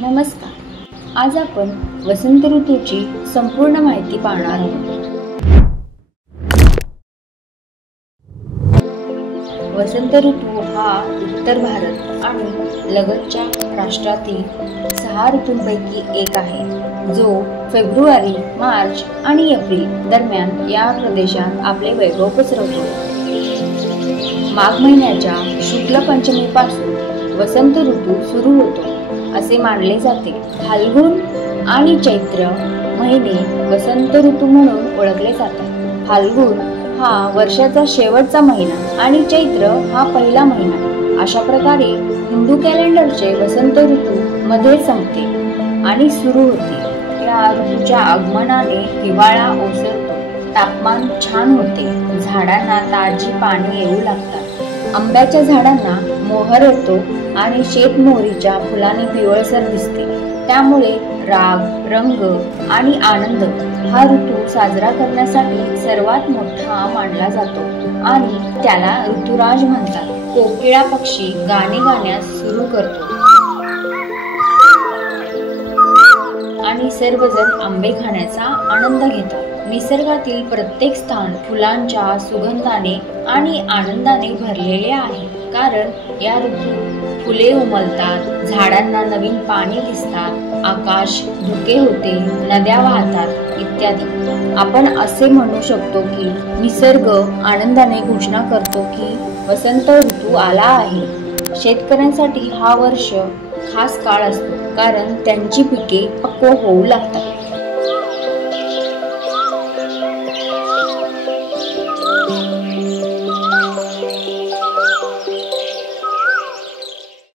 नमस्कार. आज आपण वसंत ऋतूची संपूर्ण माहिती पाहणार आहोत. वसंत ऋतू हा उत्तर भारत आणि लगतच्या राष्ट्रातील 6 ऋतूंपैकी एक आहे, जो फेब्रुवारी, मार्च आणि एप्रिल दरम्यान या प्रदेशात आपले वैभव पसरवतो. माघ महिन्याच्या शुक्ल पंचमीपासून वसंत ऋतू सुरू होतो असे मानले जाते. फाल्गुन आणि चैत्र महिने वसंत ऋतू म्हणून ओळखले जातात. फाल्गुन हा वर्षाचा शेवटचा महिना आणि चैत्र हा पहिला महिना. अशा प्रकारे हिंदू कॅलेंडरचे वसंत ऋतू मध्ये संपते आणि सुरू होते. या ऋतूच्या आगमनाने हिवाळा ओसरतो, तापमान छान होते, झाडांना ताजी पाने येऊ लागतात, आंब्याच्या झाडांना मोहर येतो आणि शेतमोहरीच्या फुलांनी पिवळसर दिसते. त्यामुळे राग, रंग आणि आनंद हा ऋतू साजरा करण्यासाठी सर्वात मोठा मानला जातो आणि त्याला ऋतुराज म्हणतात. कोकिळा पक्षी गाणे गाण्यास सुरू करतो आणि सर्वजण आंबे खाण्याचा आनंद घेतात. निसर्गातील प्रत्येक स्थान फुलांच्या सुगंधाने आणि आनंदाने भरलेले आहे, कारण या ऋतूत फुले उमलतात, झाडांना नवीन पाने दिसतात, आकाश धुके होते, नद्या वाहतात इत्यादी. आपण असे म्हणू शकतो की निसर्ग आनंदाने घोषणा करतो की वसंत ऋतू आला आहे. शेतकऱ्यांसाठी हा वर्ष खास काळ असतो, कारण त्यांची पिके पक्व होऊ लागतात.